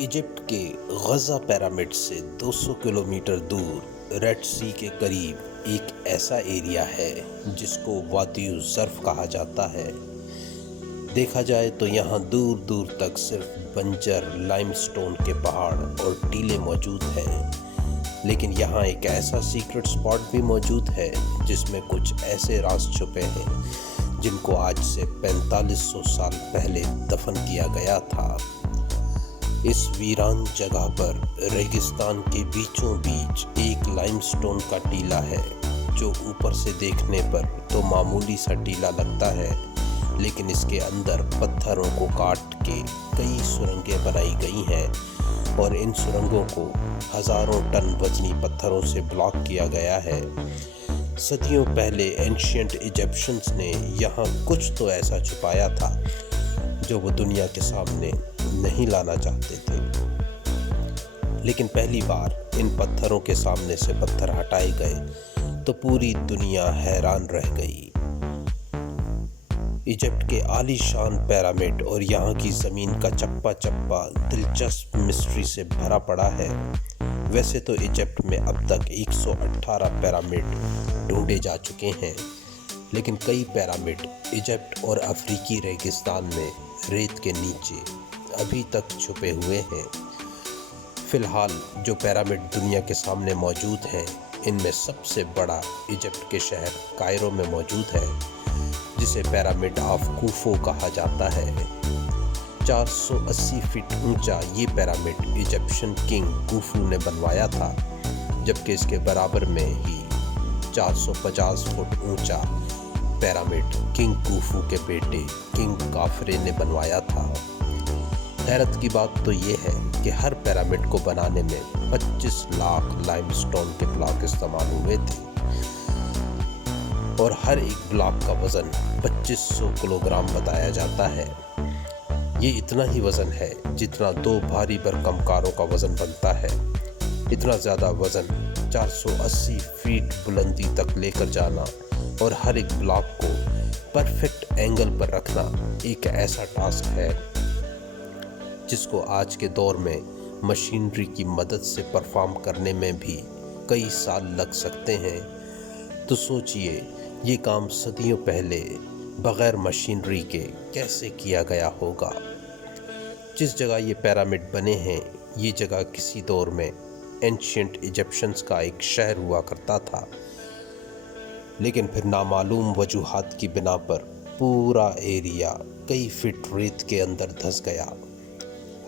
Egypt के गज़ा pyramid से 200 kilometre दूर रेड सी के करीब एक ऐसा एरिया है जिसको वादियु ज़र्फ़ कहा जाता है। देखा जाए तो यहाँ दूर दूर तक सिर्फ बंजर लाइमस्टोन के पहाड़ और टीले मौजूद हैं, लेकिन यहाँ एक ऐसा सीक्रेट स्पॉट भी मौजूद है जिसमें कुछ ऐसे राज छुपे हैं जिनको आज से 4500 साल पहले दफन किया गया था। इस वीरान जगह पर रेगिस्तान के बीचों बीच एक लाइमस्टोन का टीला है जो ऊपर से देखने पर तो मामूली सा टीला लगता है, लेकिन इसके अंदर पत्थरों को काट के कई सुरंगें बनाई गई हैं और इन सुरंगों को हज़ारों टन वजनी पत्थरों से ब्लॉक किया गया है। सदियों पहले एंशिएंट इजिप्शियंस ने यहाँ कुछ तो ऐसा छुपाया था जो वो दुनिया के सामने नहीं लाना चाहते थे, लेकिन पहली बार इन पत्थरों के सामने से पत्थर हटाए गए तो पूरी दुनिया हैरान रह गई। इजिप्ट के आलीशान पिरामिड और यहाँ की ज़मीन का चप्पा चप्पा दिलचस्प मिस्ट्री से भरा पड़ा है। वैसे तो इजिप्ट में अब तक 118 पिरामिड ढूंढे जा चुके हैं, लेकिन कई पिरामिड इजिप्ट और अफ्रीकी रेगिस्तान में रेत के नीचे अभी तक छुपे हुए हैं। फ़िलहाल जो पिरामिड दुनिया के सामने मौजूद हैं, इनमें सबसे बड़ा इजिप्ट के शहर कायरो में मौजूद है, जिसे पिरामिड ऑफ खूफू कहा जाता है। 480 फीट ऊंचा ये पिरामिड इजिप्शियन किंग खूफू ने बनवाया था, जबकि इसके बराबर में ही 450 फुट ऊंचा पिरामिड किंग खूफू के बेटे किंग काफरे ने बनवाया था। हैरत की बात तो ये है कि हर पिरामिड को बनाने में 25 लाख लाइमस्टोन के ब्लॉक इस्तेमाल हुए थे और हर एक ब्लॉक का वज़न 2500 किलोग्राम बताया जाता है। ये इतना ही वज़न है जितना 2 भारी भरकम कारों का वज़न बनता है। इतना ज़्यादा वज़न 480 फीट बुलंदी तक लेकर जाना और हर एक ब्लॉक को परफेक्ट एंगल पर रखना एक ऐसा टास्क है जिसको आज के दौर में मशीनरी की मदद से परफॉर्म करने में भी कई साल लग सकते हैं। तो सोचिए, ये काम सदियों पहले बग़ैर मशीनरी के कैसे किया गया होगा। जिस जगह ये पिरामिड बने हैं, ये जगह किसी दौर में एंशिएंट इजिप्शियंस का एक शहर हुआ करता था, लेकिन फिर नामालूम वजूहात की बिना पर पूरा एरिया कई फीट रेत के अंदर धंस गया।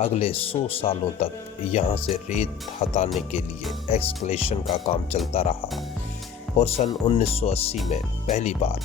अगले 100 सालों तक यहाँ से रेत हटाने के लिए एक्सकलेशन का काम चलता रहा और सन 1980 में पहली बार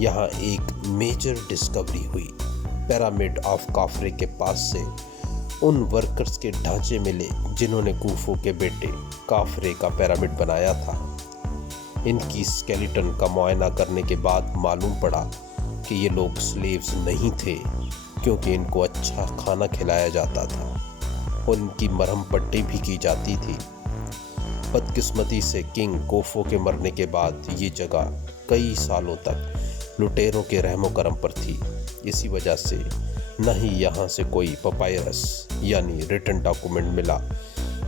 यहाँ एक मेजर डिस्कवरी हुई। पिरामिड ऑफ काफरे के पास से उन वर्कर्स के ढांचे मिले जिन्होंने खूफू के बेटे काफरे का पिरामिड बनाया था। इनकी स्केलेटन का मुआयना करने के बाद मालूम पड़ा कि ये लोग स्लेव्स नहीं थे, क्योंकि इनको अच्छा खाना खिलाया जाता था और इनकी मरहम पट्टी भी की जाती थी। बदकिस्मती से किंग खूफू के मरने के बाद ये जगह कई सालों तक लुटेरों के रहमो करम पर थी। इसी वजह से न ही यहाँ से कोई पपायरस यानी रिटन डॉक्यूमेंट मिला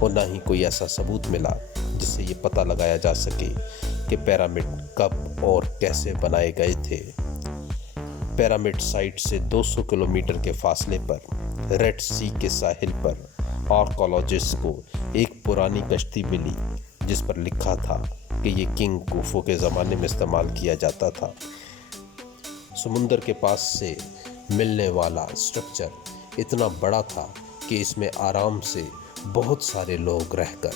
और न ही कोई ऐसा सबूत मिला जिससे ये पता लगाया जा सके कि पिरामिड कब और कैसे बनाए गए थे। पिरामिड साइट से 200 किलोमीटर के फासले पर रेड सी के साहिल पर आर्कोलॉजिस्ट को एक पुरानी कश्ती मिली जिस पर लिखा था कि ये किंग खूफू के ज़माने में इस्तेमाल किया जाता था। समुंदर के पास से मिलने वाला स्ट्रक्चर इतना बड़ा था कि इसमें आराम से बहुत सारे लोग रहकर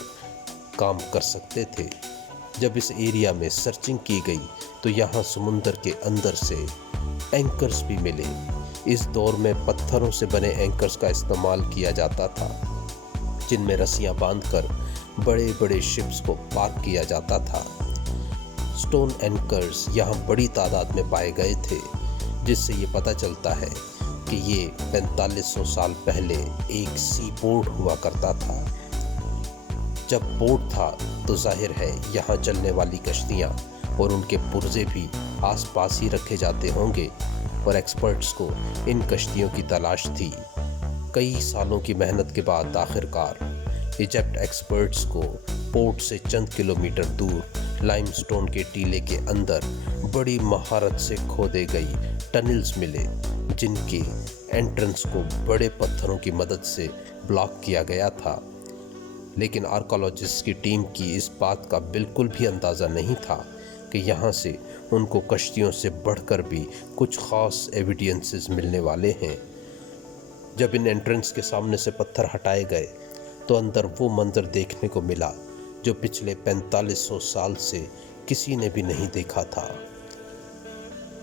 काम कर सकते थे। जब इस एरिया में सर्चिंग की गई तो यहाँ समुंदर के अंदर से एंकर्स भी मिले। इस दौर में पत्थरों से बने एंकर्स का इस्तेमाल किया जाता था, जिनमें रस्सियाँ बांधकर बड़े बड़े शिप्स को पार्क किया जाता था। स्टोन एंकर्स यहाँ बड़ी तादाद में पाए गए थे, जिससे ये पता चलता है कि ये 4500 साल पहले एक सी पोर्ट हुआ करता था। जब पोर्ट था तो जाहिर है यहाँ चलने वाली कश्तियाँ और उनके पुर्जे भी आसपास ही रखे जाते होंगे और एक्सपर्ट्स को इन कश्तियों की तलाश थी। कई सालों की मेहनत के बाद आखिरकार इजिप्ट एक्सपर्ट्स को पोर्ट से चंद किलोमीटर दूर लाइमस्टोन के टीले के अंदर बड़ी महारत से खोदे गई टनल्स मिले, जिनके एंट्रेंस को बड़े पत्थरों की मदद से ब्लॉक किया गया था। लेकिन आर्कोलॉजिस्ट की टीम की इस बात का बिल्कुल भी अंदाज़ा नहीं था कि यहाँ से उनको कश्तियों से बढ़कर भी कुछ ख़ास एविडेंसेस मिलने वाले हैं। जब इन एंट्रेंस के सामने से पत्थर हटाए गए तो अंदर वो मंजर देखने को मिला जो पिछले 4500 साल से किसी ने भी नहीं देखा था।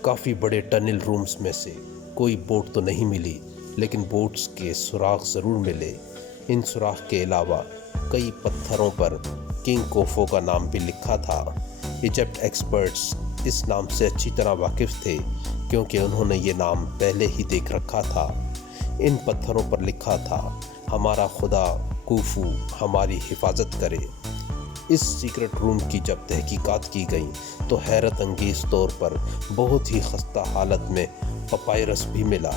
काफ़ी बड़े टनल रूम्स में से कोई बोट तो नहीं मिली, लेकिन बोट्स के सुराख ज़रूर मिले। इन सुराख के अलावा कई पत्थरों पर किंग कोफो का नाम भी लिखा था। इजिप्ट एक्सपर्ट्स इस नाम से अच्छी तरह वाकिफ़ थे क्योंकि उन्होंने ये नाम पहले ही देख रखा था। इन पत्थरों पर लिखा था, हमारा खुदा कूफू हमारी हिफाजत करे। इस सीक्रेट रूम की जब तहकीकात की गई तो हैरत अंगेज़ तौर पर बहुत ही खस्ता हालत में पपायरस भी मिला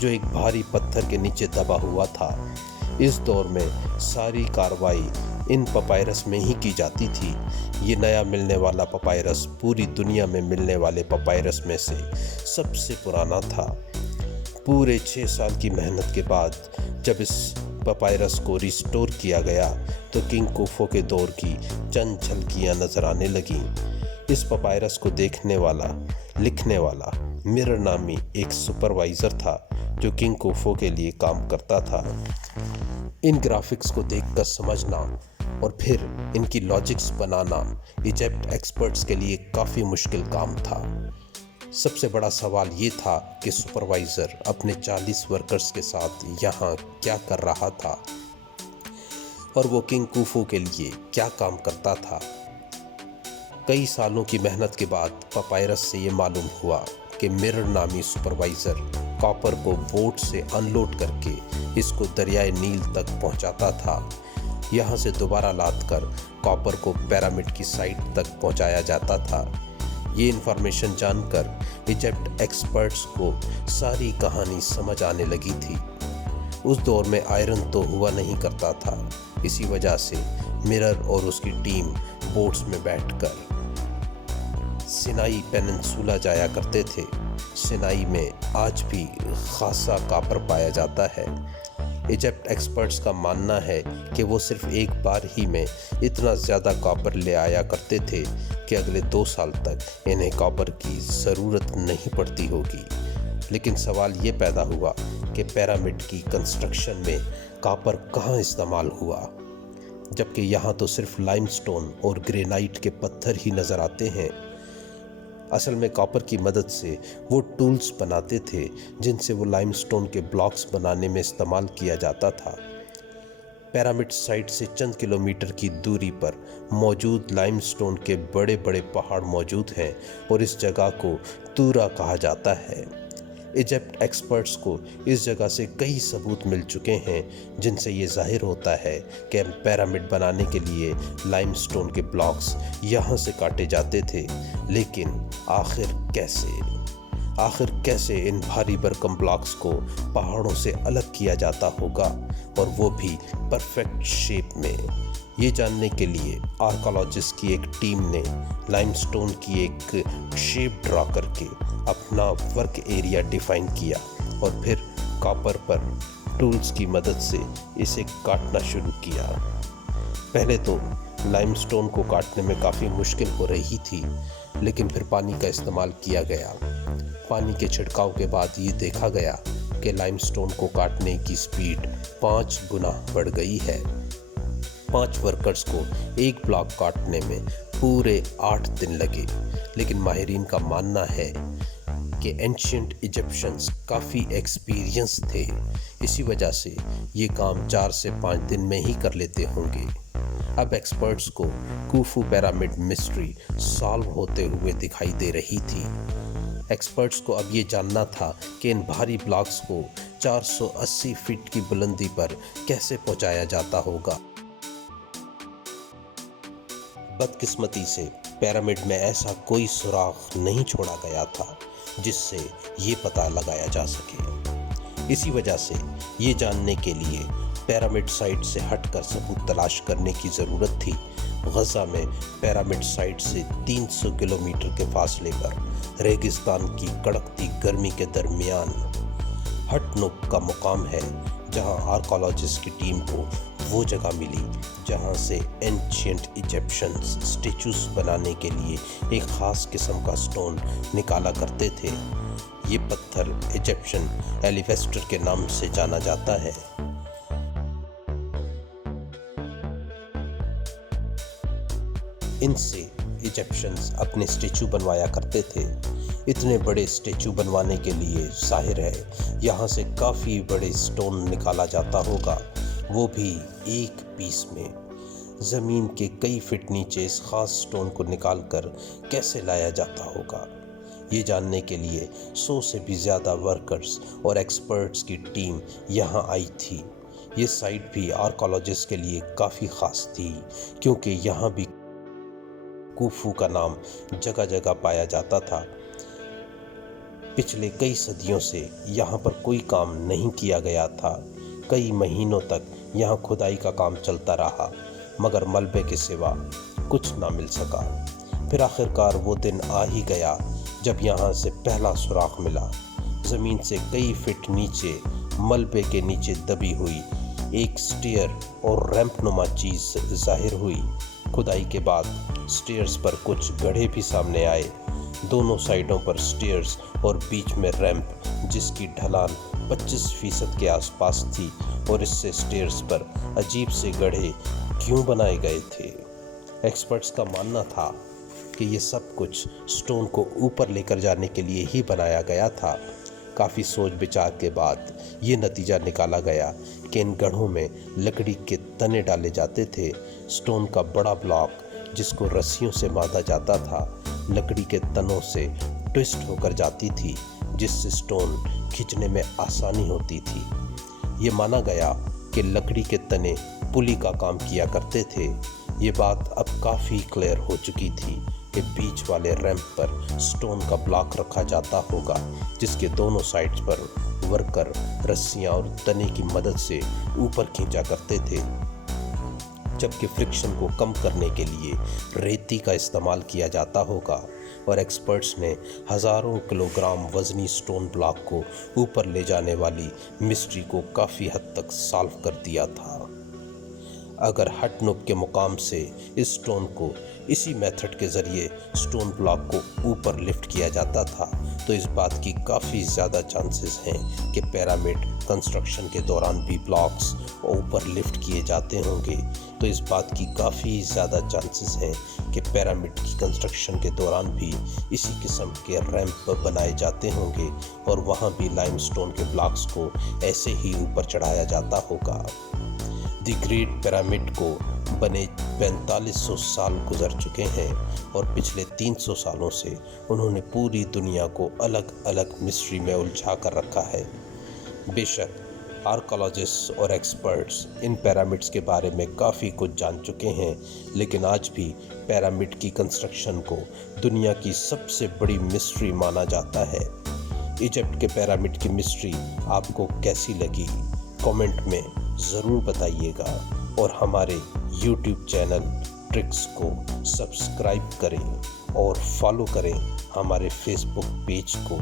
जो एक भारी पत्थर के नीचे दबा हुआ था। इस दौर में सारी कार्रवाई इन पपायरस में ही की जाती थी। ये नया मिलने वाला पपायरस पूरी दुनिया में मिलने वाले पपायरस में से सबसे पुराना था। पूरे 6 साल की मेहनत के बाद जब इस पपायरस को रिस्टोर किया गया तो किंग कोफो के दौर की चंद झलकियाँ नजर आने लगीं। इस पपायरस को देखने वाला, लिखने वाला मिरर नामी एक सुपरवाइज़र था जो किंग कोफो के लिए काम करता था। इन ग्राफिक्स को देखकर समझना और फिर इनकी लॉजिक्स बनाना इजिप्ट एक्सपर्ट्स के लिए काफ़ी मुश्किल काम था। सबसे बड़ा सवाल ये था कि सुपरवाइज़र अपने 40 वर्कर्स के साथ यहाँ क्या कर रहा था और वो किंग कूफू के लिए क्या काम करता था। कई सालों की मेहनत के बाद पपायरस से ये मालूम हुआ कि मिरर नामी सुपरवाइज़र कॉपर को बोट से अनलोड करके इसको दरियाए नील तक पहुंचाता था। यहाँ से दोबारा लाद कर कॉपर को पिरामिड की साइट तक पहुंचाया जाता था। ये इन्फॉर्मेशन जानकर इजिप्ट एक्सपर्ट्स को सारी कहानी समझ आने लगी थी। उस दौर में आयरन तो हुआ नहीं करता था, इसी वजह से मिरर और उसकी टीम बोट्स में बैठकर सिनाई पेनिनसुला जाया करते थे। सिनाई में आज भी खासा कॉपर पाया जाता है। इजिप्ट एक्सपर्ट्स का मानना है कि वो सिर्फ एक बार ही में इतना ज़्यादा कॉपर ले आया करते थे कि अगले 2 साल तक इन्हें कॉपर की ज़रूरत नहीं पड़ती होगी। लेकिन सवाल ये पैदा हुआ कि पिरामिड की कंस्ट्रक्शन में कॉपर कहाँ इस्तेमाल हुआ, जबकि यहाँ तो सिर्फ लाइमस्टोन और ग्रेनाइट के पत्थर ही नज़र आते हैं। असल में कॉपर की मदद से वो टूल्स बनाते थे जिनसे वो लाइमस्टोन के ब्लॉक्स बनाने में इस्तेमाल किया जाता था। पिरामिड साइट से चंद किलोमीटर की दूरी पर मौजूद लाइमस्टोन के बड़े बड़े पहाड़ मौजूद हैं और इस जगह को तूरा कहा जाता है। इजिप्ट एक्सपर्ट्स को इस जगह से कई सबूत मिल चुके हैं जिनसे ये जाहिर होता है कि पिरामिड बनाने के लिए लाइमस्टोन के ब्लॉक्स यहाँ से काटे जाते थे। लेकिन आखिर कैसे इन भारी भरकम ब्लॉक्स को पहाड़ों से अलग किया जाता होगा, और वो भी परफेक्ट शेप में। ये जानने के लिए आर्कोलॉजिस्ट की एक टीम ने लाइमस्टोन की एक शेप ड्रा करके अपना वर्क एरिया डिफाइन किया और फिर कॉपर पर टूल्स की मदद से इसे काटना शुरू किया। पहले तो लाइमस्टोन को काटने में काफ़ी मुश्किल हो रही थी, लेकिन फिर पानी का इस्तेमाल किया गया। पानी के छिड़काव के बाद ये देखा गया कि लाइमस्टोन को काटने की स्पीड 5 गुना बढ़ गई है। 5 वर्कर्स को एक ब्लॉक काटने में पूरे 8 दिन लगे। लेकिन माहिरीन का मानना है कि एंशिएंट इजिप्शियंस काफ़ी एक्सपीरियंस थे, इसी वजह से ये काम 4 से 5 दिन में ही कर लेते होंगे। अब एक्सपर्ट्स को कूफू पिरामिड मिस्ट्री सॉल्व होते हुए दिखाई दे रही थी। एक्सपर्ट्स को अब ये जानना था कि इन भारी ब्लॉक्स को 480 फीट की बुलंदी पर कैसे पहुंचाया जाता होगा। बदकिस्मती से पिरामिड में ऐसा कोई सुराख नहीं छोड़ा गया था जिससे ये पता लगाया जा सके। इसी वजह से یہ جاننے کے لیے پیرامڈ سائٹ سے ہٹ کر ثبوت تلاش کرنے کی ضرورت تھی۔ غزہ میں پیرامڈ سائٹ سے 300 کلومیٹر کے فاصلے پر ریگستان کی کڑکتی گرمی کے درمیان ہٹ نوک کا مقام ہے، جہاں آرکیالوجسٹ کی ٹیم کو وہ جگہ ملی جہاں سے اینشینٹ ایجپشنز اسٹیچوز بنانے کے لیے ایک خاص قسم کا سٹون نکالا کرتے تھے۔ یہ پتھر ایجپشن ایلیویسٹر کے نام سے جانا جاتا ہے۔ ان سے ایجپشنز اپنے اسٹیچو بنوایا کرتے تھے۔ اتنے بڑے اسٹیچو بنوانے کے لیے ظاہر ہے یہاں سے کافی بڑے سٹون نکالا جاتا ہوگا، وہ بھی ایک پیس میں۔ زمین کے کئی فٹ نیچے اس خاص سٹون کو نکال کر کیسے لایا جاتا ہوگا، یہ جاننے کے لیے 100 سے بھی زیادہ ورکرز اور ایکسپرٹس کی ٹیم یہاں آئی تھی۔ یہ سائٹ بھی آرکیالوجسٹ کے لیے کافی خاص تھی، کیونکہ یہاں بھی کوفو کا نام جگہ جگہ پایا جاتا تھا۔ پچھلے کئی صدیوں سے یہاں پر کوئی کام نہیں کیا گیا تھا۔ کئی مہینوں تک یہاں کھدائی کا کام چلتا رہا، مگر ملبے کے سوا کچھ نہ مل سکا۔ پھر آخرکار وہ دن آ ہی گیا جب یہاں سے پہلا سوراخ ملا۔ زمین سے کئی فٹ نیچے ملبے کے نیچے دبی ہوئی ایک سٹیئر اور ریمپ نما چیز ظاہر ہوئی۔ کھدائی کے بعد سٹیئرز پر کچھ گڑھے بھی سامنے آئے، دونوں سائڈوں پر سٹیئرز اور بیچ میں ریمپ، جس کی ڈھلان 25% کے آس پاس تھی، اور اس سے سٹیئرز پر عجیب سے گڑھے کیوں بنائے گئے تھے؟ ایکسپرٹس کا ماننا تھا کہ یہ سب کچھ سٹون کو اوپر لے کر جانے کے لیے ہی بنایا گیا تھا۔ کافی سوچ بچار کے بعد یہ نتیجہ نکالا گیا کہ ان گڑھوں میں لکڑی کے تنے ڈالے جاتے تھے۔ سٹون کا بڑا بلاک جس کو رسیوں سے باندھا جاتا تھا، لکڑی کے تنوں سے ٹوسٹ ہو کر جاتی تھی، جس سے سٹون کھینچنے میں آسانی ہوتی تھی۔ یہ مانا گیا کہ لکڑی کے تنے پلی کا کام کیا کرتے تھے۔ یہ بات اب کافی کلیئر ہو چکی تھی کہ بیچ والے ریمپ پر سٹون کا بلاک رکھا جاتا ہوگا، جس کے دونوں سائڈز پر ورکر رسیاں اور تنے کی مدد سے اوپر کھینچا کرتے تھے، جبکہ فرکشن کو کم کرنے کے لیے ریتی کا استعمال کیا جاتا ہوگا، اور ایکسپرٹس نے ہزاروں کلوگرام وزنی سٹون بلاک کو اوپر لے جانے والی مسٹری کو کافی حد تک سالو کر دیا تھا۔ اگر ہٹ نوک کے مقام سے اس سٹون کو اسی میتھڈ کے ذریعے سٹون بلاک کو اوپر لفٹ کیا جاتا تھا، تو اس بات کی کافی زیادہ چانسز ہیں کہ پیرامڈ کنسٹرکشن کے دوران بھی بلاکس اوپر لفٹ کیے جاتے ہوں گے۔ تو اس بات کی کافی زیادہ چانسز ہیں کہ پیرامڈ کی کنسٹرکشن کے دوران بھی اسی قسم کے ریمپ بنائے جاتے ہوں گے، اور وہاں بھی لائم سٹون کے بلاکس کو ایسے ہی اوپر چڑھایا جاتا ہوگا۔ دی گریٹ پیرامڈ کو بنے 4500 سال گزر چکے ہیں، اور پچھلے 300 سالوں سے انہوں نے پوری دنیا کو الگ الگ مسٹری میں الجھا کر رکھا ہے۔ بے شک آرکیالوجسٹ اور ایکسپرٹس ان پیرامڈس کے بارے میں کافی کچھ جان چکے ہیں، لیکن آج بھی پیرامڈ کی کنسٹرکشن کو دنیا کی سب سے بڑی مسٹری مانا جاتا ہے۔ ایجپٹ کے پیرامڈ کی مسٹری آپ کو کیسی لگی؟ کامنٹ میں ضرور بتائیے گا، اور ہمارے یوٹیوب چینل ٹرکس کو سبسکرائب کریں اور فالو کریں ہمارے فیس بک پیج کو۔